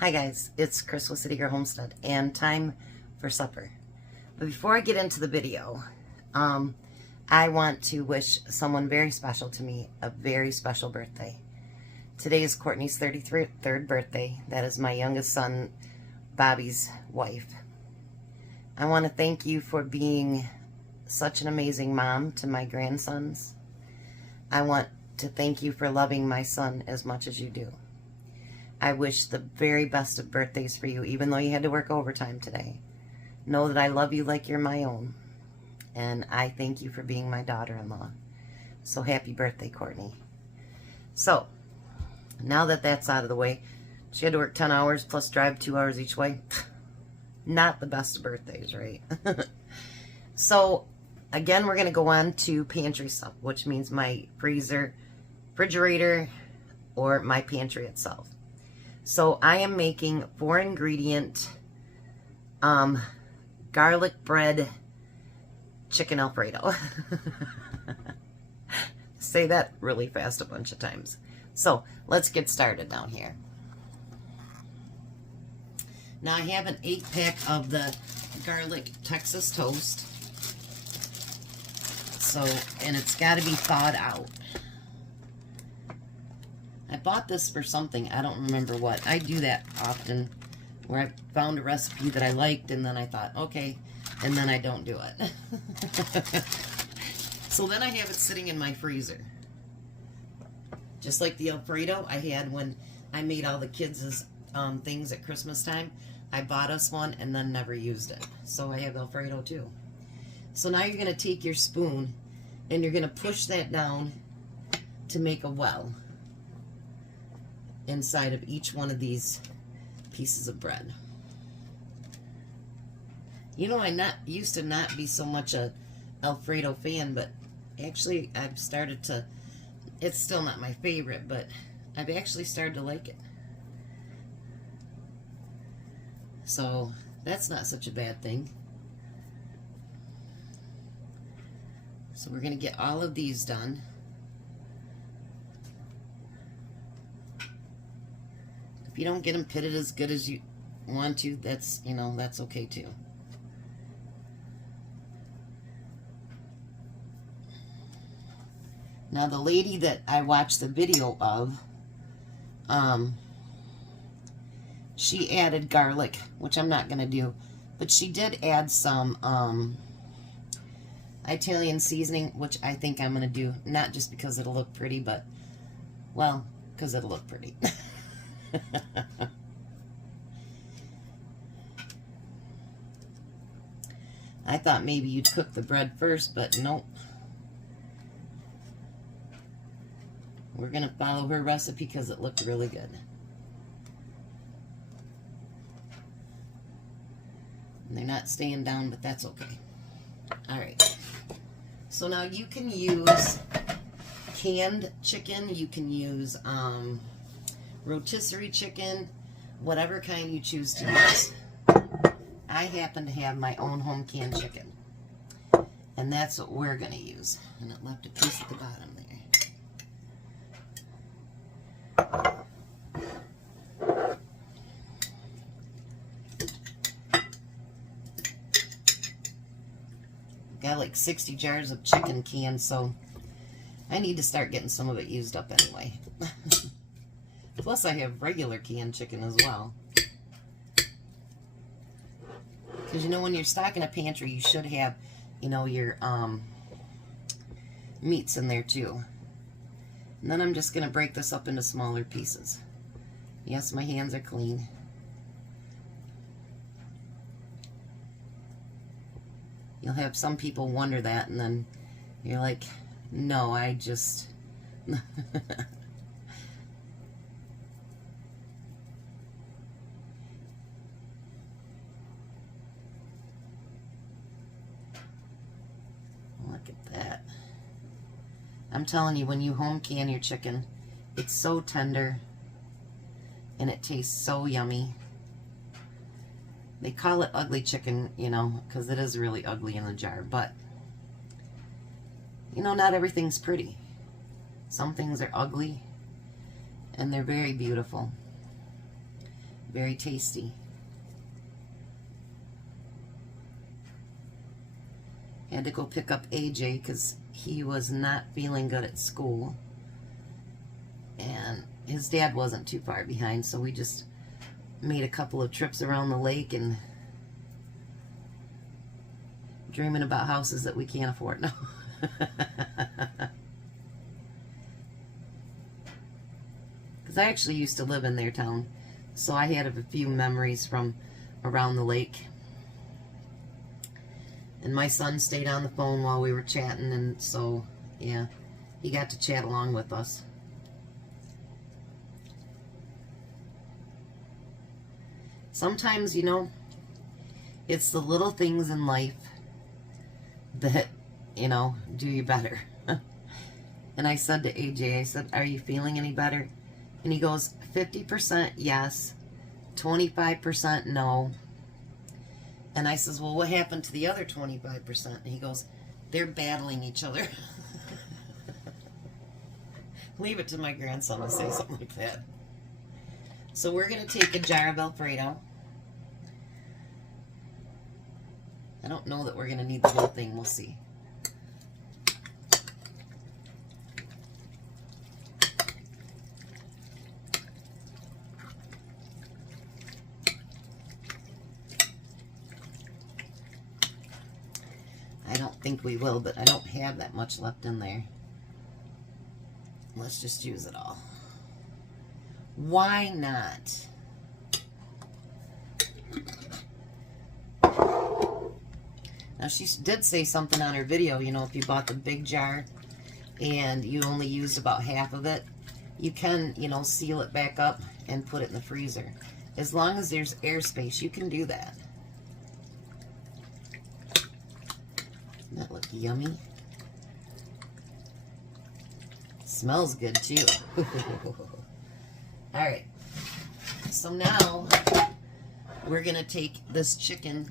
Hi guys, it's Chris with City Girl Homestead and time for supper. But before I get into the video, I want to wish someone very special to me a very special birthday. Today is Courtney's 33rd birthday. That is my youngest son, Bobby's wife. I want to thank you for being such an amazing mom to my grandsons. I want to thank you for loving my son as much as you do. I wish the very best of birthdays for you, even though you had to work overtime today. Know that I love you like you're my own. And I thank you for being my daughter-in-law. So happy birthday, Courtney. So, now that that's out of the way, she had to work 10 hours plus drive 2 hours each way. Not the best of birthdays, right? So, again, we're going to go on to pantry stuff, which means my freezer, refrigerator, or my pantry itself. So I am making 4-ingredient garlic bread chicken Alfredo. Say that really fast a bunch of times. So let's get started down here. Now I have an 8-pack of the garlic Texas toast. So, and it's got to be thawed out. I bought this for something. I don't remember what. I do that often where I found a recipe that I liked and then I thought, okay, and then I don't do it. So then I have it sitting in my freezer. Just like the Alfredo I had when I made all the kids' things at Christmas time. I bought us one and then never used it. So I have Alfredo too. So now you're going to take your spoon and you're going to push that down to make a well inside of each one of these pieces of bread. You know, I used to not be so much a Alfredo fan, but actually I've started to, it's still not my favorite, but I've actually started to like it. So that's not such a bad thing. So we're going to get all of these done. If you don't get them pitted as good as you want to, that's, you know, that's okay too. Now the lady that I watched the video of, she added garlic, which I'm not going to do, but she did add some Italian seasoning, which I think I'm going to do, not just because it'll look pretty, but, well, because it'll look pretty. I thought maybe you'd cook the bread first, but nope. We're going to follow her recipe because it looked really good. And they're not staying down, but that's okay. Alright. So now you can use canned chicken. You can use rotisserie chicken, whatever kind you choose to use. I happen to have my own home canned chicken, and that's what we're going to use. And it left a piece at the bottom there. Got like 60 jars of chicken canned, so I need to start getting some of it used up anyway. Plus I have regular canned chicken as well. Because you know, when you're stocking a pantry, you should have, you know, your meats in there too. And then I'm just going to break this up into smaller pieces. Yes, my hands are clean. You'll have some people wonder that, and then you're like, no, I just... Look at that. I'm telling you, when you home can your chicken, it's so tender and it tastes so yummy. They call it ugly chicken, you know, because it is really ugly in the jar, but you know, not everything's pretty. Some things are ugly and they're very beautiful. Very tasty. Had to go pick up AJ because he was not feeling good at school. And his dad wasn't too far behind, so we just made a couple of trips around the lake and dreaming about houses that we can't afford. No. Because I actually used to live in their town, so I had a few memories from around the lake. And my son stayed on the phone while we were chatting, and so, yeah, he got to chat along with us. Sometimes, you know, it's the little things in life that, you know, do you better. And I said to AJ, I said, are you feeling any better? And he goes, 50% yes, 25% no. And I says, well, what happened to the other 25%? And he goes, they're battling each other. Leave it to my grandson to say something like that. So we're going to take a jar of Alfredo. I don't know that we're going to need the whole thing. We'll see. I don't think we will, but I don't have that much left in there. Let's just use it all. Why not? Now, she did say something on her video, you know, if you bought the big jar and you only used about half of it, you can, you know, seal it back up and put it in the freezer. As long as there's airspace, you can do that. Doesn't that look yummy? Smells good too. Alright, so now we're going to take this chicken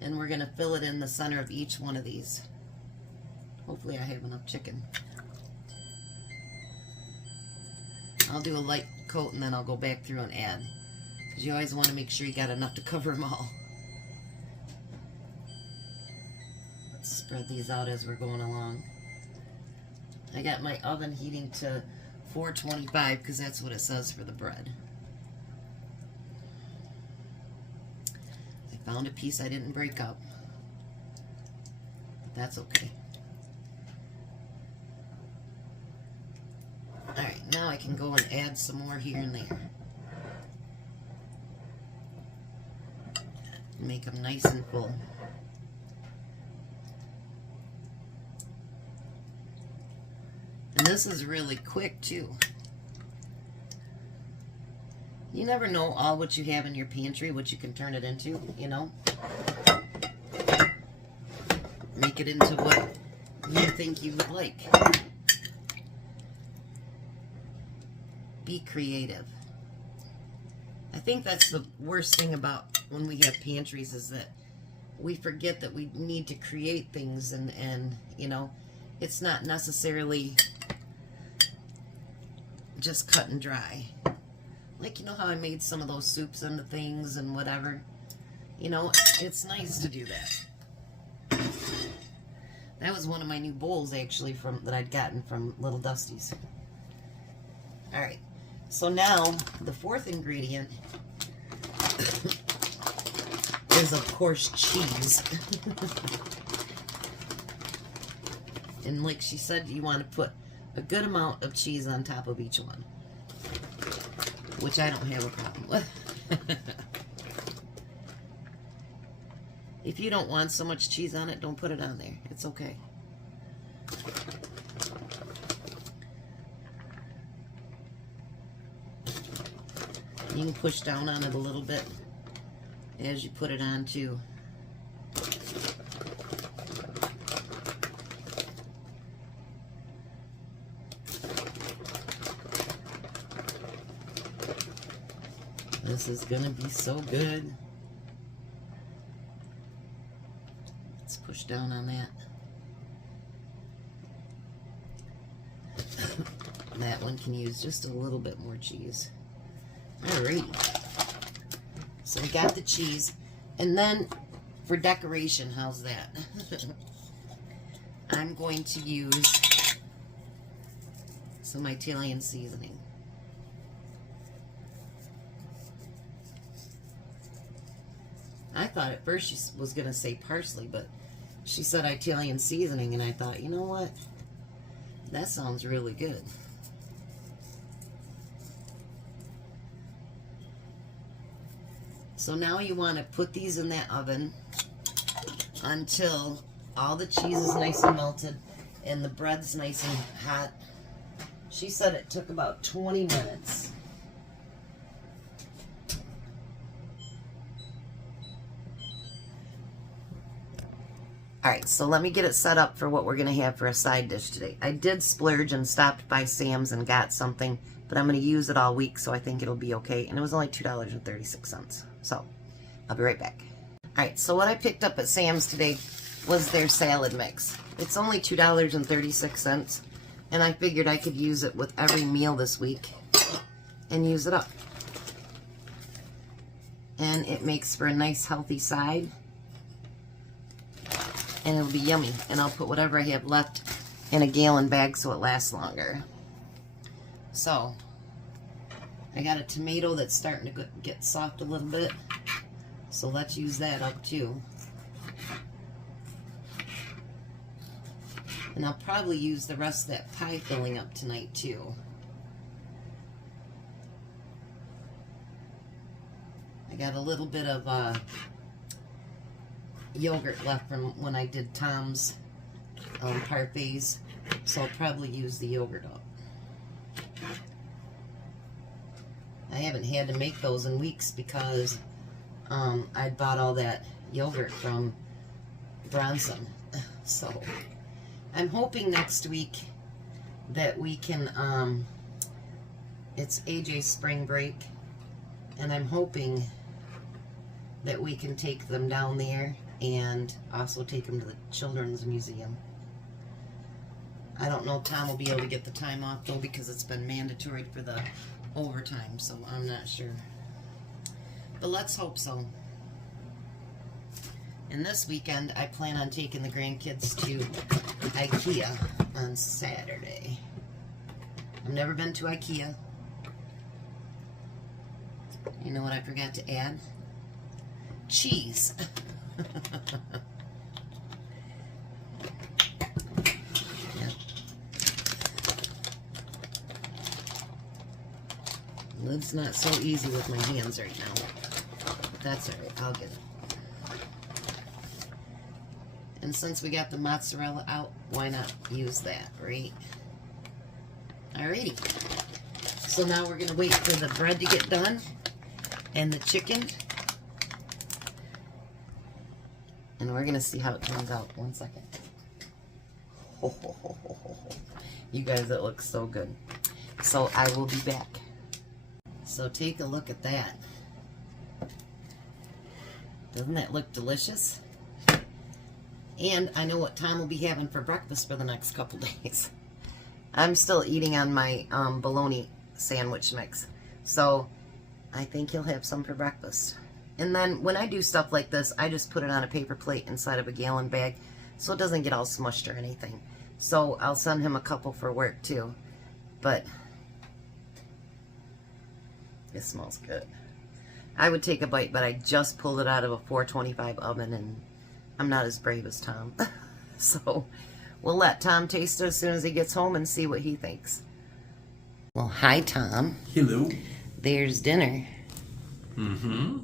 and we're going to fill it in the center of each one of these. Hopefully I have enough chicken. I'll do a light coat and then I'll go back through and add, because you always want to make sure you got enough to cover them all. Let's spread these out as we're going along. I got my oven heating to 425 because that's what it says for the bread. I found a piece I didn't break up, but that's okay. Alright, now I can go and add some more here and there. Make them nice and full. And this is really quick too. You never know all what you have in your pantry, what you can turn it into, you know. Make it into what you think you would like. Be creative. I think that's the worst thing about when we have pantries, is that we forget that we need to create things, and you know, it's not necessarily just cut and dry. Like, you know how I made some of those soups into things and whatever? You know, it's nice to do that. That was one of my new bowls, actually, that I'd gotten from Little Dusty's. Alright, so now the fourth ingredient is, of course, cheese. And like she said, you want to put a good amount of cheese on top of each one, which I don't have a problem with. If you don't want so much cheese on it, don't put it on there. It's okay. You can push down on it a little bit as you put it on too. This is going to be so good. Let's push down on that. That one can use just a little bit more cheese. Alrighty. So we got the cheese. And then for decoration, how's that? I'm going to use some Italian seasoning. I thought at first she was going to say parsley, but she said Italian seasoning, and I thought, you know what? That sounds really good. So now you want to put these in that oven until all the cheese is nice and melted and the bread's nice and hot. She said it took about 20 minutes. Alright, so let me get it set up for what we're going to have for a side dish today. I did splurge and stopped by Sam's and got something, but I'm going to use it all week, so I think it'll be okay. And it was only $2.36. So, I'll be right back. Alright, so what I picked up at Sam's today was their salad mix. It's only $2.36, and I figured I could use it with every meal this week and use it up. And it makes for a nice healthy side. And it'll be yummy. And I'll put whatever I have left in a gallon bag so it lasts longer. So, I got a tomato that's starting to get soft a little bit. So let's use that up too. And I'll probably use the rest of that pie filling up tonight too. I got a little bit of yogurt left from when I did Tom's parfaits, so I'll probably use the yogurt up. I haven't had to make those in weeks because I bought all that yogurt from Bronson. So I'm hoping next week that we can, it's AJ's spring break, and I'm hoping that we can take them down there and also take them to the Children's Museum. I don't know if Tom will be able to get the time off though, because it's been mandatory for the overtime, so I'm not sure. But let's hope so. And this weekend, I plan on taking the grandkids to IKEA on Saturday. I've never been to IKEA. You know what I forgot to add? Cheese. Yep. Lid's not so easy with my hands right now. But that's alright, I'll get it. And since we got the mozzarella out, why not use that, right? Alrighty. So now we're going to wait for the bread to get done and the chicken. And we're going to see how it turns out. 1 second. You guys, it looks so good. So I will be back. So take a look at that. Doesn't that look delicious? And I know what Tom will be having for breakfast for the next couple days. I'm still eating on my bologna sandwich mix. So I think he'll have some for breakfast. And then when I do stuff like this, I just put it on a paper plate inside of a gallon bag so it doesn't get all smushed or anything. So I'll send him a couple for work too. But it smells good. I would take a bite, but I just pulled it out of a 425 oven and I'm not as brave as Tom. So we'll let Tom taste it as soon as he gets home and see what he thinks. Well, hi, Tom. Hello. There's dinner. Mm-hmm.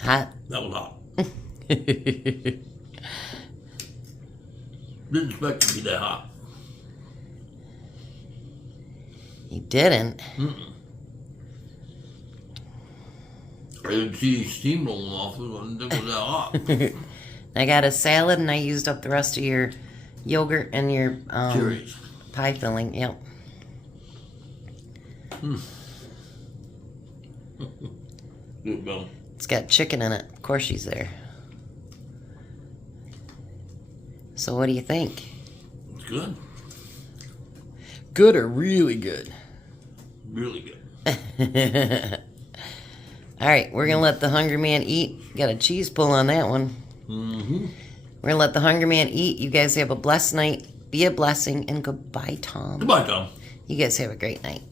Hot? That was hot. Didn't expect it to be that hot. You didn't? Mm-mm. I didn't see steam rolling off it. I didn't think it was that hot. I got a salad and I used up the rest of your yogurt and your Cherries. pie filling. Yep. Good, Bill. It's got chicken in it. Of course she's there. So what do you think? It's good. Good or really good? Really good. All right, we're going to let the hungry man eat. Got a cheese pull on that one. Mm-hmm. We're going to let the hungry man eat. You guys have a blessed night. Be a blessing, and goodbye, Tom. Goodbye, Tom. You guys have a great night.